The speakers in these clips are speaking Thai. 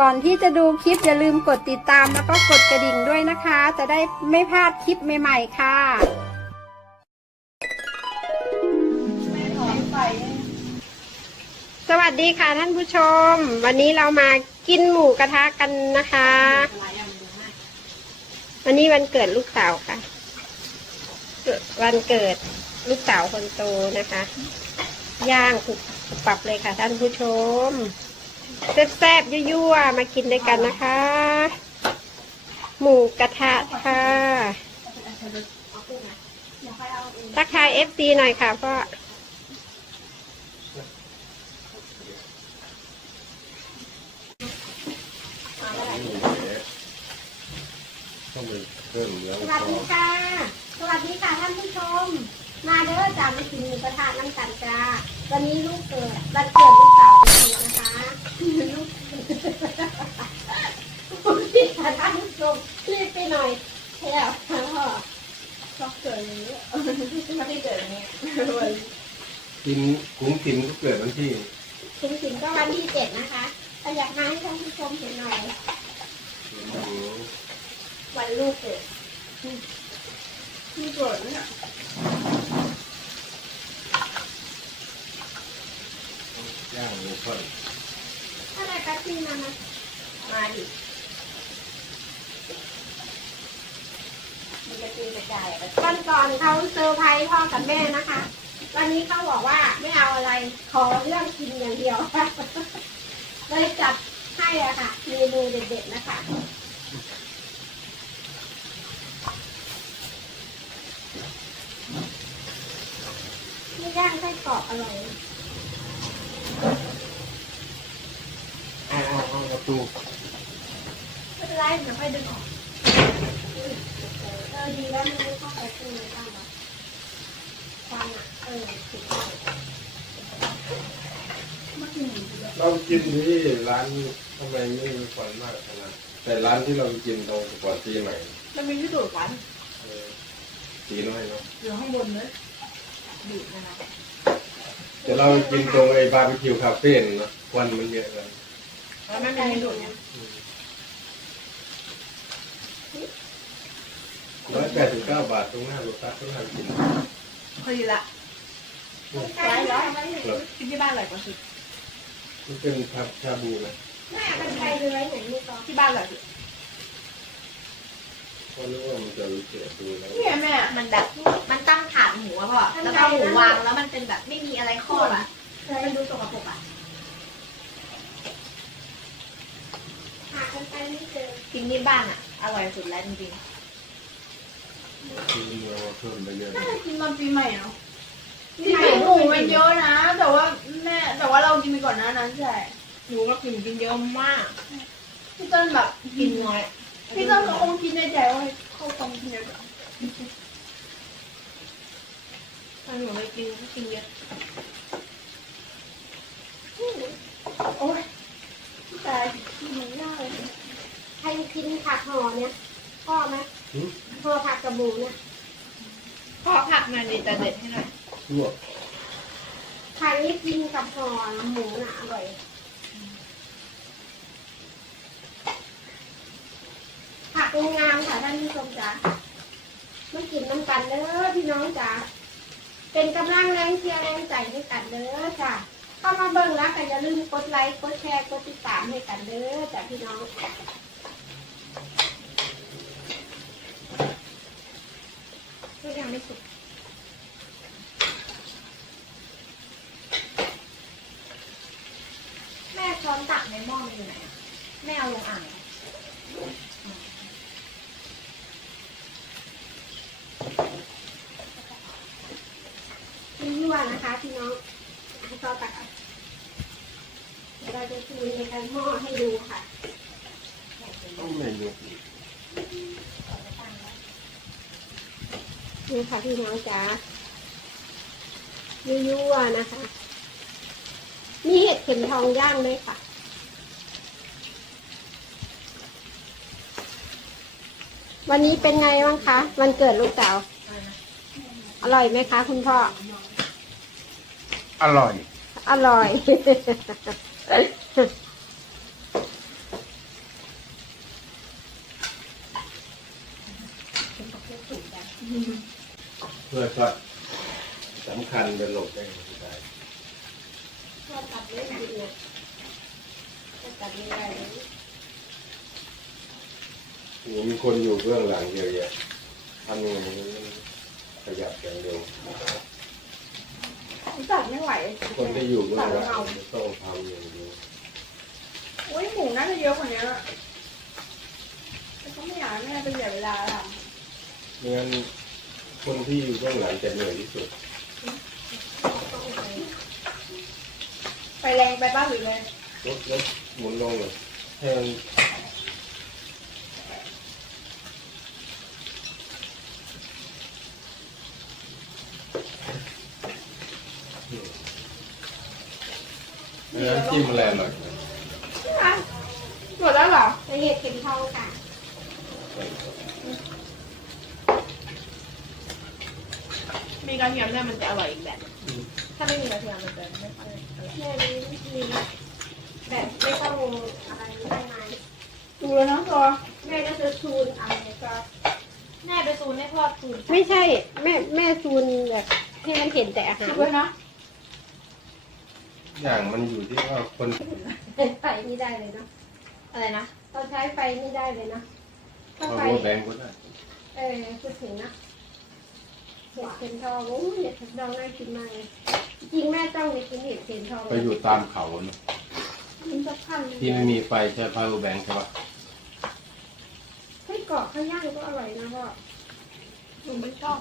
ก่อนที่จะดูคลิปอย่าลืมกดติดตามแล้วก็กดกระดิ่งด้วยนะคะ จะได้ไม่พลาดคลิปใหม่ ๆ ค่ะสวัสดีค่ะท่านผู้ชม วันนี้เรามากินหมูกระทะกันนะคะ วันนี้วันเกิดลูกสาวค่ะ วันเกิดลูกสาวคนโตนะคะ ย่างปรับเลยค่ะท่านผู้ชม แซ่บๆยั่วๆมากินด้วยกันนะคะ หมูกระทะค่ะทักทายเอฟซีหน่อยค่ะพ่อสวัสดีค่ะ สวัสดีค่ะท่านผู้ชม มาเด้อจ้ามากินหมูกระทะน้ำกันจ้าวันนี้ลูกเกิดวันเกิดลูกสาว พี่ค่ะท่านผู้ชมรีบไปหน่อยเที่ยวพ่อชอบเกิดอย่างนี้ไม่ได้เกิดอย่างนี้กินกุ้งกินก็เกิดวันที่ถึงถึงก็วันที่เจ็ดนะคะถ้าอยากมาให้ท่านผู้ชมเห็นหน่อย วันลูกเกิดที่เกิดเนี่ยย่างมีคนถ้าได้ แป๊บนึงมานะมาดิมีกระจุยกระจายอะวันก่อนเขาเซอร์ไพรส์พ่อกับแม่นะคะวันนี้เขาบอกว่าไม่เอาอะไร ขอเรื่องกินอย่างเดียวเลยจัดให้อะค่ะเมนูเด็ดๆนะคะนี่ย่างไส้กรอกอร่อย เอาเอาเอาประ ตูไม่เป็นไรเดี๋ยวค่อยดึงออกเออดีแล้วมันไม่เข้าไปข้างในบ้างวะควันอะเออถูกต้องเรากินที่ร้านทำไมไม่มีควันมากขนาดแต่ร้านที่เรากินตรงก่อนปีใหม่มันมีที่ดูดควันเออสีน้อยเนาะอยู่ข้างบนเลยดูดนะนะแต่เรากินตรงไอ้บาร์บีคิวคาเฟ่นี่เนาะควันมันเยอะเลย แล้วไม่มีที่ดูดเนี่ยร้อยแปดสิบเก้าบาทตรงหน้าโรตัสต้องทำกินพอดีละใกล้ๆแล้วไว้เหรอกินที่บ้านอร่อยกว่าสุดมันเป็นชาชาบูนะแม่กันไกลเลยไหนนี่ก็ที่บ้านอร่อยสุดเพราะนึกว่ามันจะรู้เสียดูแล้วเนี่ยแม่มันแบบมันตั้งฐานหมูอะพ่อแล้วก็หมูวางแล้วมันเป็นแบบไม่มีอะไรครอบอะมันดูสกปรกอะ หากันไกลไม่เจอกินที่บ้านอะอร่อยสุดแล้วจริงกินเราเพิ่มไปเยอะน่าจะกินตอนปีใหม่เนาะจริงๆหมูมันเยอะนะ แต่ว่าแม่แต่ว่าเรากินไปก่อนหน้านั้นใช่ๆหมูก็กินกินเยอะมาก พี่ต้นแบบกินน้อยพี่ต้นก็คงคิดในใจว่าเข้าตรงกินเยอะตอนหนูไปกินก็กินเยอะ โอ๊ยแต่หมูย่างเลย ใครกินผัก ห่อเนี่ยพ่อไหมห่อผักกับหมูเนี่ยพอผักมาดีแต่เด็ดให้หน่อยลวกใครนี่กินกับห่อหมูน่ะอร่อยผักงามๆค่ะท่านผู้ชมจ๋ามากินน้ำกันเด้อพี่น้องจ๋าเป็นกำลังแรงเชียร์แรงใจให้กันเด้อจ้ะเข้ามาเบิ่งแล้วก็อย่าลืมกดไลค์กดแชร์กดติดตามให้กันเด้อจ้ะพี่น้อง ก็ยังไม่สุกแม่ช้อนตักในหม้อมันอยู่ไหนอะแม่เอาลงอ่างเหรอนี่ยั่วนะคะพี่น้องให้ต่อตักเอาเดี๋ยวเราจะชูในการหม้อให้ดูค่ะ ต้องไม่ยกอีก นี่ค่ะพี่น้องจ๋ายั่วๆนะคะ มีเห็ดเข็มทองย่างด้วยค่ะ วันนี้เป็นไงบ้างคะ วันเกิดลูกสาว อร่อยไหมคะ คุณพ่อ อร่อย อร่อย เพื่อก็ สำคัญเป็นโรคได้ไม่ได้ชอบตัดเล็บกินเนี่ยถ้าตัดไม่ได้เลยโอ้มีคนอยู่เบื้องหลังเยอะแยะทำยังไงขยับอย่างเดียวตัดไม่ไหวคนที่อยู่เบื้องหลังต้องทำอย่างเดียวโอ้ยหมูน่าจะเยอะกว่านี้แต่ก็ไม่อยากให้แม่เป็นเสียเวลาทไม่งั้นคนที่อยู่เบื้องหลังจะเหนื่อยที่สุดำไป แรงไปบ้างหรือไงรถรถหมุนลงเลยให้มันน้ำจิ้มอะไรอร่อยหมดแล้วเหรอละเอียดเข็มทองค่ะมีกระเทียมเนี่ยมันจะอร่อยอีกแบบ ถ้าไม่มีกระเทียมมันจะไม่ค่อย อร่อยแม่รู้วิธีแบบไม่ต้องอะไรมากมายดูแล้วนะตัวแม่ก็จะซูนเอาแล้วก็แม่ไปซูนให้พ่อซูนไม่ใช่ แม่แม่ซูนแบบให้มันเห็นแต่อาหารดูด้วยนะอย่างมันอยู่ที่ว่าคนไฟนี่ได้เลยเนาะอะไรนะเราใช้ไฟนี่ได้เลยเนาะถ้าเอาไฟหัวแบงก็ได้ เออพูดถึงนะ เห็ดเข็มทองโอ้ยเห็ดเข็มทองน่ากินมากเลยจริงแม่ต้องไปกินเห็ดเข็มทองไปอยู่ตามเขาเนอะกินสักพันที่ไม่มีไฟใช้ power bank ใช่ปะให้กรอบข้าวย่างก็อร่อยนะพ่อหนูไม่ชอบ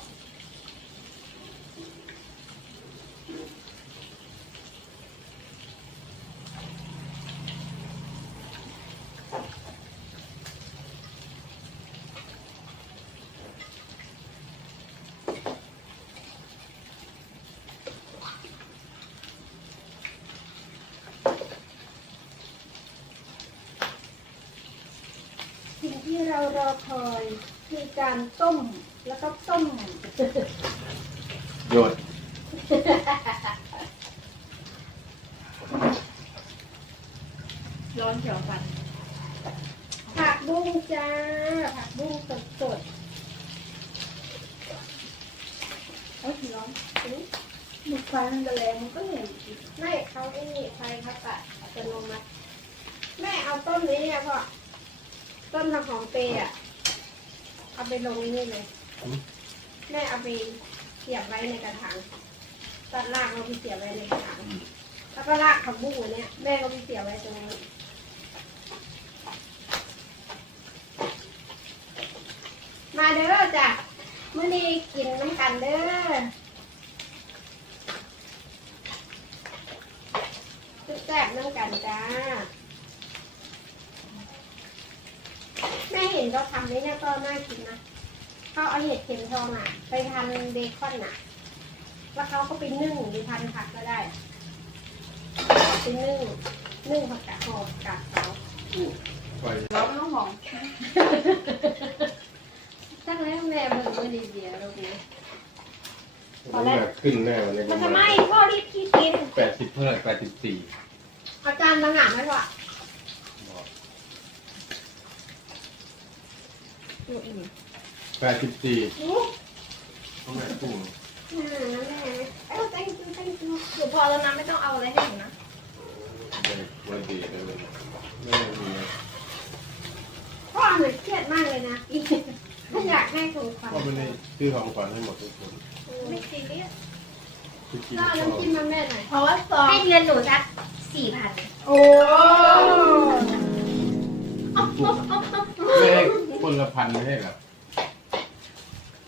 ที่เรารอคอยคือการต้มแล้วก็ต้มโยนร้อนเฉียวฟันผักบุ้งจ้าผักบุ้งสดสดโอ้ยร้อนหมึกฟันมันจะแรงมันก็เห็นๆไม่เขาไอ้นี่ไฟเขาตัดอัตโนมัติแม่เอาต้นนี้เนี่ยพ่อ ต้นมะหอมเปรย์อะเอาไปลงนี่เลยแม่เอาไปเสียบไว้ในกระถางตัดรากเราไปเสียบไว้ในกระถางแล้วก็รากผักบุ้งอันเนี้ยแม่ก็ไปเสียบไว้ตรงนี้มาเด้อจ้ะมื้อนี้กินน้ำกันเด้อแซ่บๆน้ำกันจ้า แม่เห็นเขาทำนี่เนี่ยก็น่ากินนะเขาเอาเห็ดเข็มทองอะ ไปทำเบคอนอะ แล้วเขาก็ไปนึ่งหรือพันผักก็ได้ไปนึ่งนึ่งผักกาดหอมกาดเขาไฟร้อนน้องหอมตั้งแล้วแม่เบิ่งว่าดีเดียวเราเนี่ยมันหนักขึ้นแน่วันนี้มันจะไหม่พ่อรีบคิดกินแปดสิบเท่าไหร่แปดสิบสี่อาจารย์ต่างหากไหม พ่อแปดสิบสี่อู้ต้องแม่กุ้งอ่าแม่เอ้า thank you thank you หนูพอแล้วนะไม่ต้องเอาอะไรให้หนูนะเลยวันดีเลยไม่มีพ่อหนูเครียดมากเลยนะถ้าอยากให้ของขวัญพ่อไม่ได้ซื้อของขวัญให้หมดทุกคนไม่ซีเรียสคือกินก็เอาชอน้ำบจิ้มมาแม่หน่อยเพราะว่าซองให้เดือนหนูสักสี่พันโอ้ ละพันไม่ให้หรอ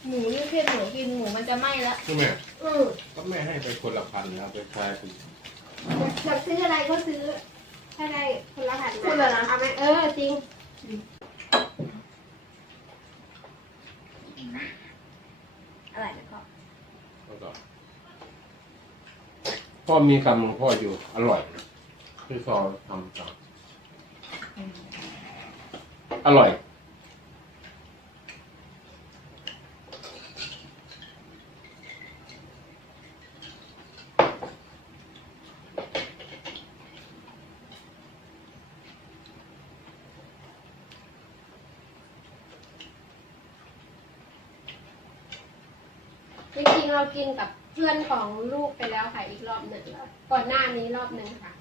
หมูนี่เพื่อนหนูกินหมูมันจะไหม้แล้ว ใช่ไหมอืมก็แม่ให้ไปคนละพันนะไปใช้คุณอยากซื้ออะไรก็ซื้อ ถ้าได้คนละหันพูดเลยนะเอาไหมเออจริงอะไรนะพ่อแล้วก็พ่อมีคำของพ่ออยู่อร่อยที่ซอทำต่างอร่อย ริงๆเรากินกับเพื่อนของลูกไปแล้วค่ะอีกรอบหนึ่งแล้วก่อนหน้านี้รอบหนึ่งค่ะ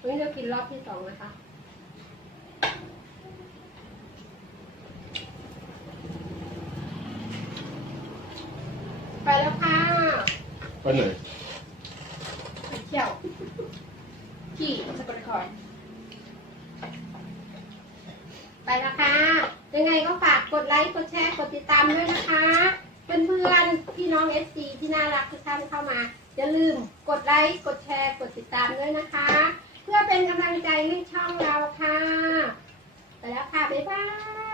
วันนี้เรากินรอบที่สองนะคะไปแล้วค่ะไปไหนไปเที่ยวที่สกลนครไปแล้วค่ะยังไงก็ฝากกดไลค์ กดแชร์ กดติดตามด้วยนะคะ เพื่อนๆ พี่น้องเอสซีที่น่ารักทุกท่านเข้ามา อย่าลืมกดไลค์กดแชร์กดติดตามด้วยนะคะ เพื่อเป็นกำลังใจให้ช่องเราค่ะ ไปแล้วค่ะ บ๊ายบาย